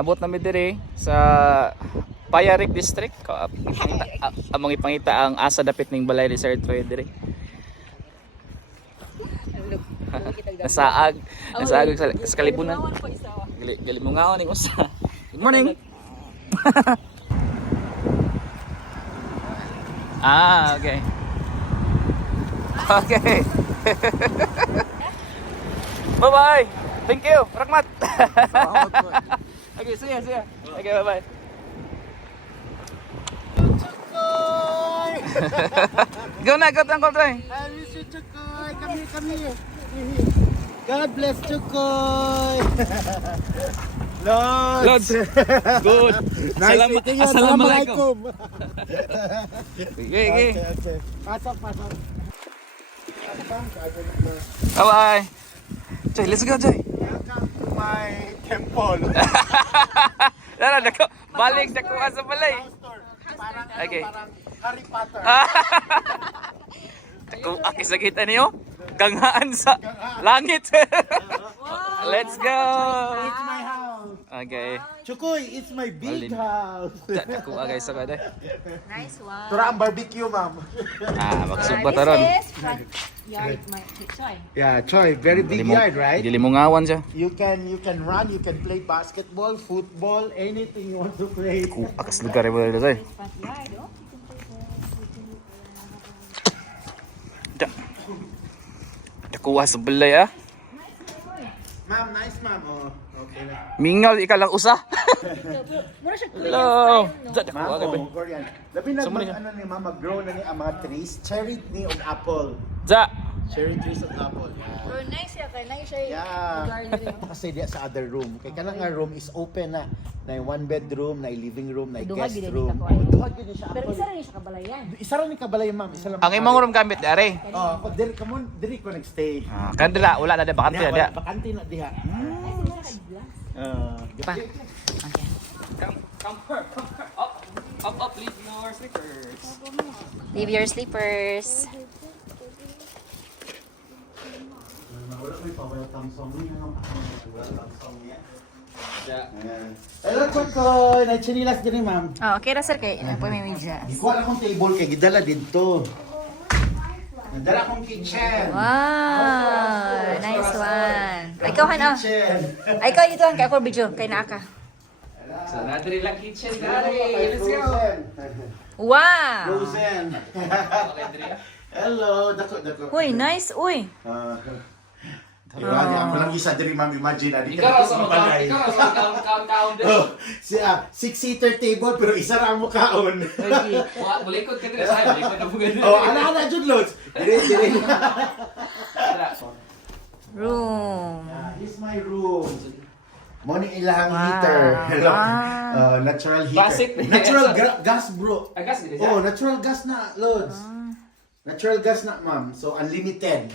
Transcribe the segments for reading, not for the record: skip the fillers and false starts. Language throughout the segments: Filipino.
Nabot namin dire sa Payarik District. Among ipangita ang asa dapit ning balay ni Sir Troy dire. Nasaag sa kalibunan. Gali mo nga ning usa. Good morning. Okay. Okay. Bye-bye. Thank you. Rahmat. Okay, see ya. Okay, bye-bye. Go na, go tangkol Troy. I miss you, Chukoy. Kami. God bless Chukoy. Lods. Good. Nice meeting you. Assalamualaikum. Okay. Pasok. Bye-bye. Joy, let's go, Joy. Welcome to my temple. Tara, balik sa kuha sa balay. Okay. Parang Harry Potter. Kung akis-nakita niyo, ganghaan sa langit. Let's go. It's my house. Okay. Chukoy, it's my big house. Kuha guys sa kada. Nice one. Tura ang barbecue, ma'am. Magsuba taron. This is front yard, my Choy. Yeah, Choy, very big yard, right? Dili mo ngawan siya. You can run, you can play basketball, football, anything you want to play. Akas lugar mo dito, Joy. This front yard, oh. Kuha sa balay Ma'am, nice ma'am. Oh, okay na. Mingaw ika lang usa. Mura siya Hello. Ma'am, oh, Korean. Labi na Saan mo mag, niya? ano ni ma'am, mag-grow na ni ang mga trees. Cherry ni of apple. Ja. Cherry trees of apple. Yeah. Pero nice siya, kaya nice siya Yeah. garden. Kasi diya sa other room. Kaya kanang nga room is open na. Na yung one bedroom, na yung living room, na yung Duhag guest yun room. dito ko. Duhag yun siya. Pero apple. isa rin siya kabalayan. Isa rin ni kabalay ma'am. Isa lang. Ang imong room gamit dere. Oh, ako diri kamon, diri ko nagstay. Kandila wala na de bakante na dia. Bakante na diha. Pa. Come her. Up, leave your slippers. Leave your slippers. Wala may pa-welcome song niya. Welcome song niya. Ja. Hello, Chokoy! Nag-chinilas din ma'am. Oh, okay na sir, kay po may media. Di ko alam kung table kay gidala dito. Nadala akong kitchen. Wow, nice one. Ay, ikaw han, oh. Kitchen. Ay, ikaw dito han, kay ako video, kay Naka. So, nadiri lang kitchen Kay Let's go. Frozen. Wow! Frozen. Okay, diri. Hello, dako. Uy, nice, uy. Ako lang isa diri ma'am, imagine na. Ikaw sa count. Oh, siya, 6-seater table pero isa ra ang mukaon. Bulikod ka diri sa bulikod na bugad. Oh, ana jud lods. Dire. Room. This is my room. Morning ilahang heater. Hello. Natural heater. Classic. Natural gas bro. Agas diri. Oh, natural gas na, lods. Natural gas na, ma'am. So, unlimited.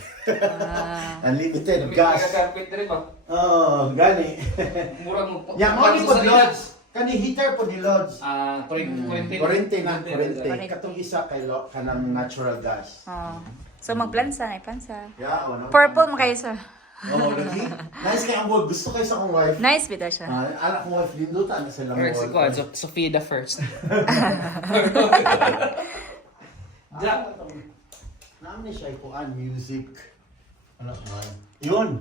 Unlimited gas. Carpet diri ba? Oh, gani. Mura mo. Yang mo ni po lods. Kani heater po ni lods. Kurente na. Kurente. Katong isa kay kanang natural gas. Oh. So, magplansa, ay plansa. Yeah, oh, no. Purple mo kayo, sir. Oh, lagi. Nice kay ang word. Gusto kayo sa akong wife. Nice bida siya. Anak kong wife lindutan na silang Sophia the first. Namin siya ipuan, music. Ano man? Yun.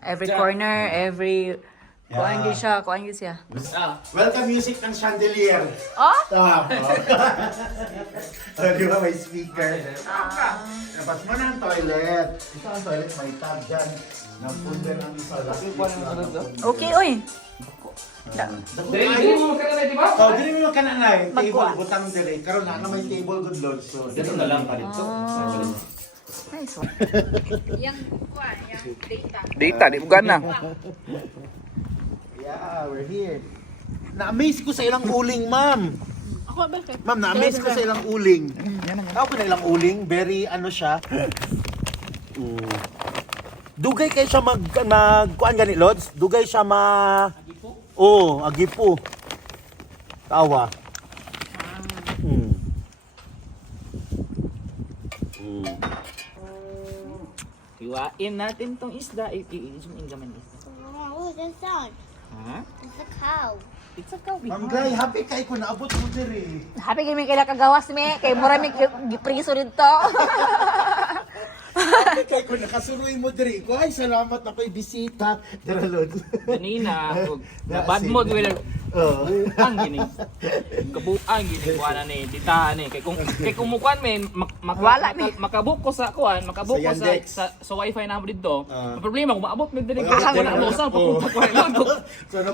Every corner, every... Kuhaan yun siya, kuhaan yun siya. Welcome music ng chandelier. Oh? Di ba may speaker? Labas mo na ang toilet. Ito ang toilet, may tab dyan. Napunder ang isa. Okay, uy. Dili mo ka na di ba? Oh, dili mo ka na na. Table, Magkuha. butang dili. Karoon na may table good lord. So, dito na lang pa dito. Nice one. Yang kuhaan, yang data. Data, di bukan na. Yeah, we're here. Na-amaze ko sa ilang uling, ma'am. Ako ba? Ma'am, na-amaze ko sa ilang uling. Ako po na ilang uling. Very, ano siya. Dugay kayo siya kuan gani, Lods? Dugay siya Agipo? Oo, agipo. Tawa. Hiwain natin tong isda. I-zoom in naman isda. Look, the sun. Ha? It's a cow. It's a cow. Ma'am Glay, happy kay ko naabot mo diri. Happy kami kaya kagawas mi. Kay mura mi gipriso dito. Happy kay ko nakasuroy mo diri. Ko ay salamat na ko'y bisita. Dara Lods. Kanina, na bad mood with Oh. ang gini. Kabuang gini kuana ni ditahan ni kay kumukuan may Wala ni. makabuk ko sa kuan, makabuk ko Sa Yandex. sa wifi na mo dito. Ah. Ang problema kung maabot mo diri Ah, wala mo sa papunta ko lang. So, no,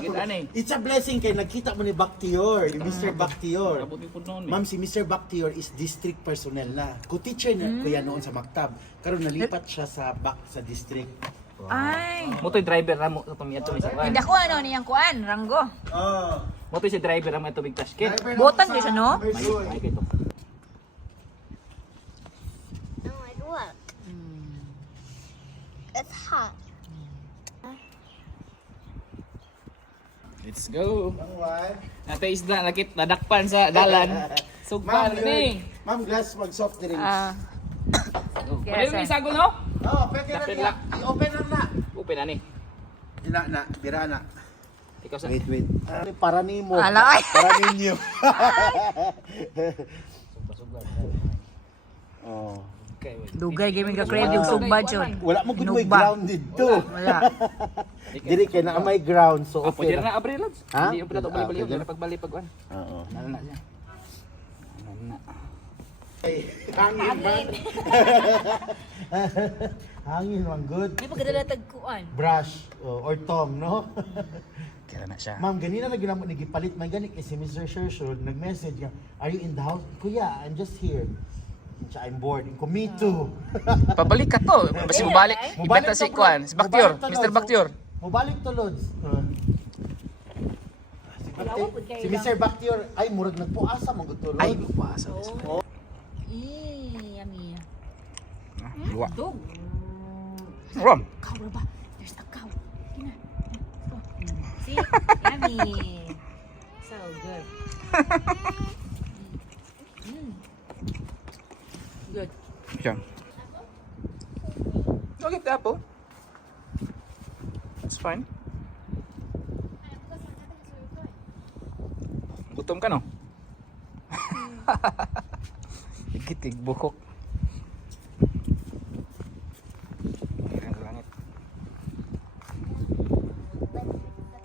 it's a blessing kay nagkita mo ni Baktior, ni Mr. Baktior. Abot mi pud noon. Ma'am, si Mr. Baktior is district personnel na. Co-teacher na kuya noon sa Maktab. Karon nalipat siya sa district. Ay. Motoy driver ra mo tumiya to sa kuan. Hindi ako ano niyang kuan, Ranggo. Oh. Motoy si driver ra mo tubig tasket. Botan kayo siya, no? Ay kay to. No, like look. It's hot. Let's go. Ma'am, Nata isda nakit nadakpan sa dalan. Sugpan ni. Ma'am, glass mag soft drinks. Ah. Pwede mo isago no? Oh, pwede na Kapit niya. lang. I-open lang na. Open na ni. Na, bira na. Ikaw sa Wait. Para ni mo. Ala, ay. Para ninyo. Oh. Okay, wait. Dugay gaming ka crave yung sugbad jud. Wala mo gud may Nugba. ground dito. Wala. Diri kay na may ground so Pwede okay. na abri lads. Ha? Hindi yung pala to bali-bali Pwede. yung pagbali pagkuan. Oo. Nala na siya. Nala na. Hangin man. Hangin man good. Di pagdala tagkuan. Brush or tong, no? Kaya na siya. Ma'am, ganina na ginamot ni gipalit man gani kay si Mr. Shershod nag-message nga, "Are you in the house?" Kuya, I'm just here. Siya, I'm bored. Ko, me too. Pabalik ka to. Basta mubalik. Ibenta si to, kuan, bro. si Baktior, Mubalik to, Mr. Lods. Baktior. Mubalik to, Lods. Si Mr. Baktior, ay, murag nagpuasa, magutulog. Ay, pasa. Yummy. Luwa. Dog. Rom. Cow ba? There's a cow. Tina. See? Yummy. So good. Good. Siya. Okay, tapo. That's fine. Gutom ka no? Ikitig buhok. Ayan sa langit.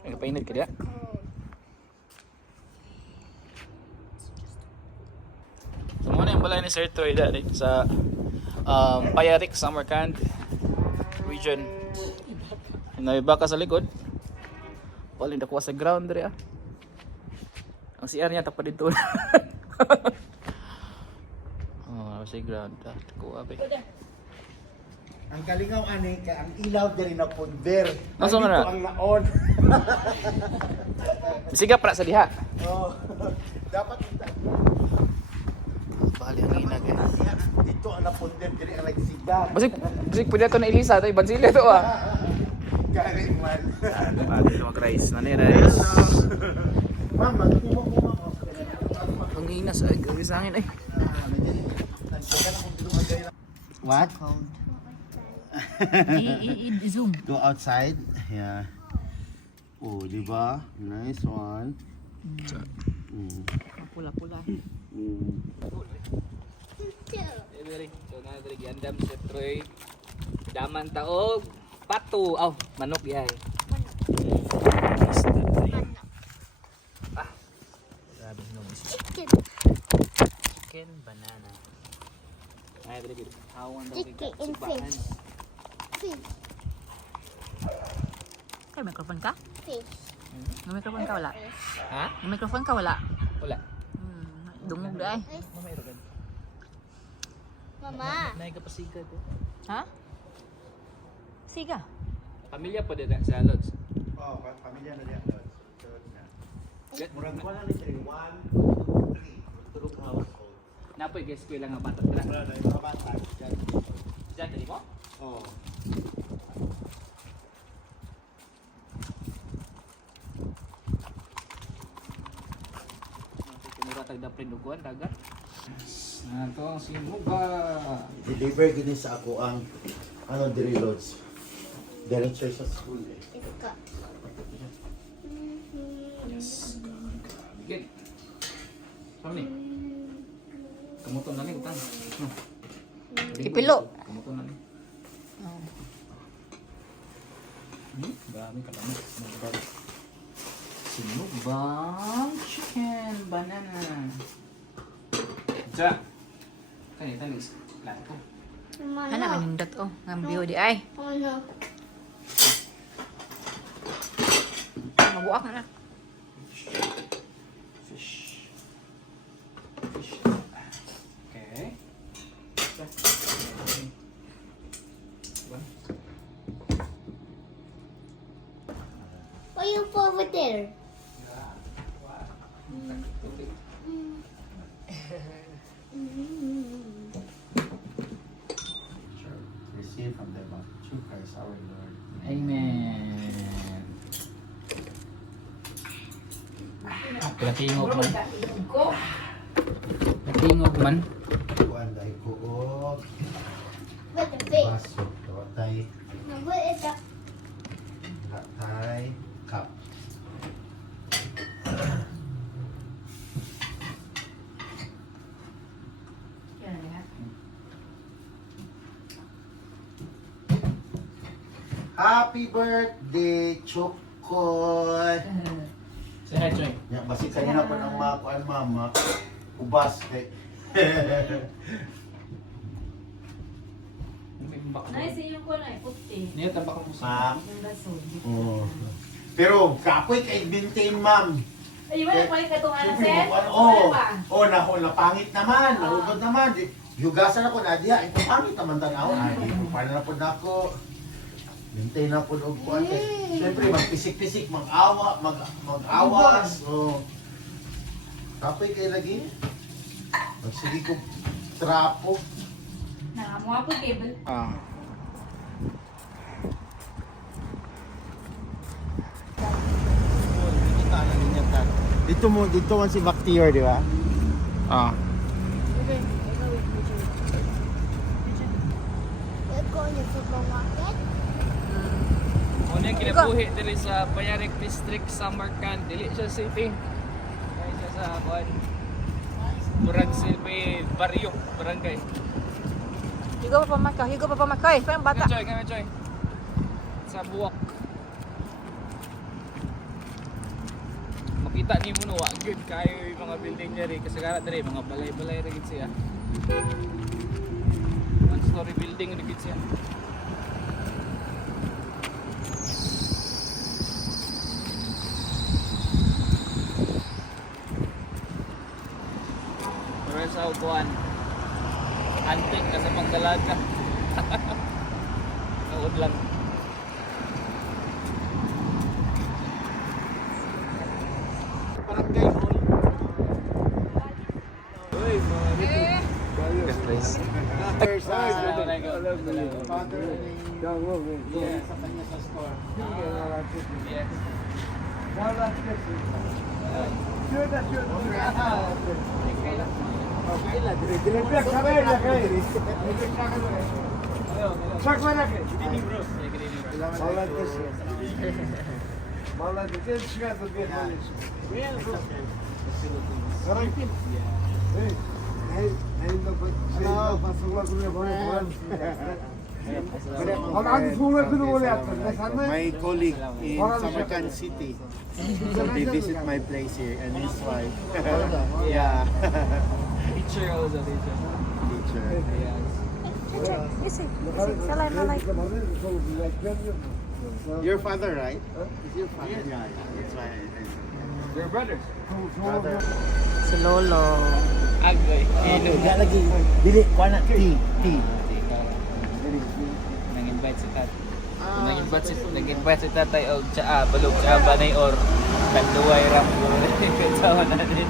Ay, napainit ka diya? So muna yung balay ni Sir Troy dati sa Payarik, Samarkand region. Naiba ka sa likod. Wala na kuha sa ground diri ah. Ang CR niya tapad dito. Oh, sa ground ah. Kuha ba. Ang kalingaw ani kay ang ilaw diri na punder. Asa man na? Ang naon. Siga pra sa diha. Oh. Dapat Bali ang inag eh. dito ang napunder diri ang nagsiga. Basig pwede ito na ilisa ito, ibansila ito ah. Kari man. Pati ito mag-rice. Nani rice? Ma'am, magkumo-kumo. Ang inas ay gawin sa akin ay. What? Zoom. Go outside. Yeah. Oh, di ba? Nice one. Pula-pula. So na diri giandam si Troy. Daman taog pato. Aw, manok yay. Ah. Grabe no this is chicken banana. Ay diri diri. Hawan daw Chicken and fish. Fish. May microphone ka? Fish. May microphone ka wala? Ha? May microphone ka wala? Wala. Dungog da ay. Mayro gan. Mama. Nay kapasiga ko. Ha? Siga. Pamilya pa din sa Lods. Oh, pamilya na diyan. Murag ko lang ni 1, 2, 3. Tulog household. Napoy guys ko lang nga bata dira. Wala na yung mga bata. Diyan. Diyan diri mo? Oh. Kumura tagda prinduguan dagat. Nato ang sinuga. Deliver gini sa ako ang ano diri loads. Diretso sa school eh. It's got. Yes. Good. Saan ni? Kamuton na ni utang. Ipilo. Kamuton na ni. Dami kalamot. Sinugbang chicken banana. Ja. Kanita ni plato. Ano man yung dot, oh. Ngambiyo di ay. Oh no. Mabuak na. Fish. Fish. Okay. Why you put over there? Receive from the mouth of true Christ our Lord. Amen. Pinatingog man. Pinatingog man. Kuan dai ko og With the fish. baso to tay Now what is that? tay cup. Happy birthday, Chokoy! Say hi, Joy. Ya, basi kanina pa ng mga kuan mama. Ubas kay. Nice yung ko na, puti. Niya tabak ko sa. Ma'am. Yung rason. Oh. Pero kapoy kay bintain, ma'am. Ay, wala pa yung katong anak, Siyempre, sir? kuan, oh, napangit naman, nahugod naman. Yugasan ako na diha, ito pangit naman tanaw. Ay, paano na po na ako. Bintay na po og kuan kay. Siyempre, magpisik-pisik, mag-awas. Oh. Kapoy kay lagi. Magsige ko trapo. Nangamuha po cable. Ah. Dito man si Bactior, di ba? Ah. We're going to supermarket. Ano yung kinabuhi dili sa Payarik District, Samarkand, dili siya city. Kaya siya sa kuan. Murag silbi baryo, barangay. Higo pa pamakaw, higo pa pamakaw. Parang bata. Kaya Joy. Sa buwak. Makita ni mo no, wa good kayo yung mga building niya rin. Kasi kara dali, mga balay-balay rin siya. One story building rin siya. Pero sa upuan, antik na sa pagdalaga. Naud lang. Barangay Hall. Uy, mga Good place. There's Sa kanya sa store. Yes. My colleague in Samarkand City. So they visit my place here and his wife. Yeah. Teacher also, teacher. Teacher. Yes. Your father, right? Is your father? Yeah, that's why Your brother. brother. Si Lolo. Agay. Ino. lagi. Dili ko na tea. Nag-invite si Tat. Nag-invite si Tatay og tsaa, balog tsaa banay or kanduway ram. Kasawa natin.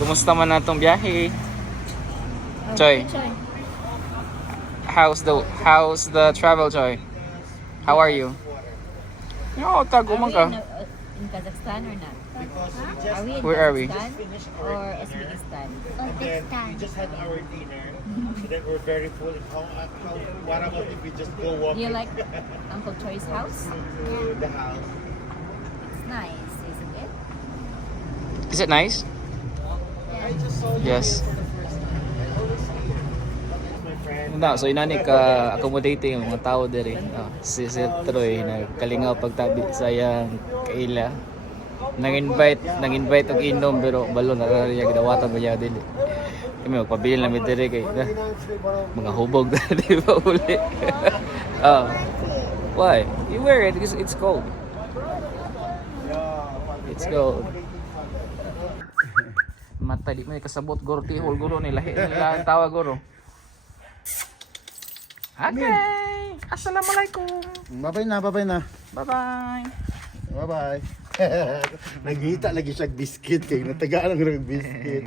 Kumusta man natong biyahe? Joy. How's the travel, Joy? How are you? Yo, tago man ka. in Kazakhstan or not? Because we Are just we in Where are we? Kazakhstan finished or our dinner. Uzbekistan? And then we just had our dinner. So then we're very full. What about if we just go Do walking you like Uncle Troy's house? to the house? It's nice, isn't it? Is it nice? I just saw you Yes. here for the first time. I always see you. That's my friend. Na, so inani ka accommodating ang mga tao diri. Si Troy nagkalingaw pagtabi sa iyang kaila. Nang-invite og inom pero balo na riya gidawatan mo niya dili. Kami magpabili lang mi diri kay mga hubog di ba uli. Oh. Why? You wear it because it's cold. It's cold. Mata di mo kasabot guro tihol guro ni lahi nila ang tawa guro. Okay. Assalamualaikum. Bye-bye na, bye-bye na. Bye-bye. Bye-bye. Nagita lagi siya biscuit kay natagaan ang biscuit.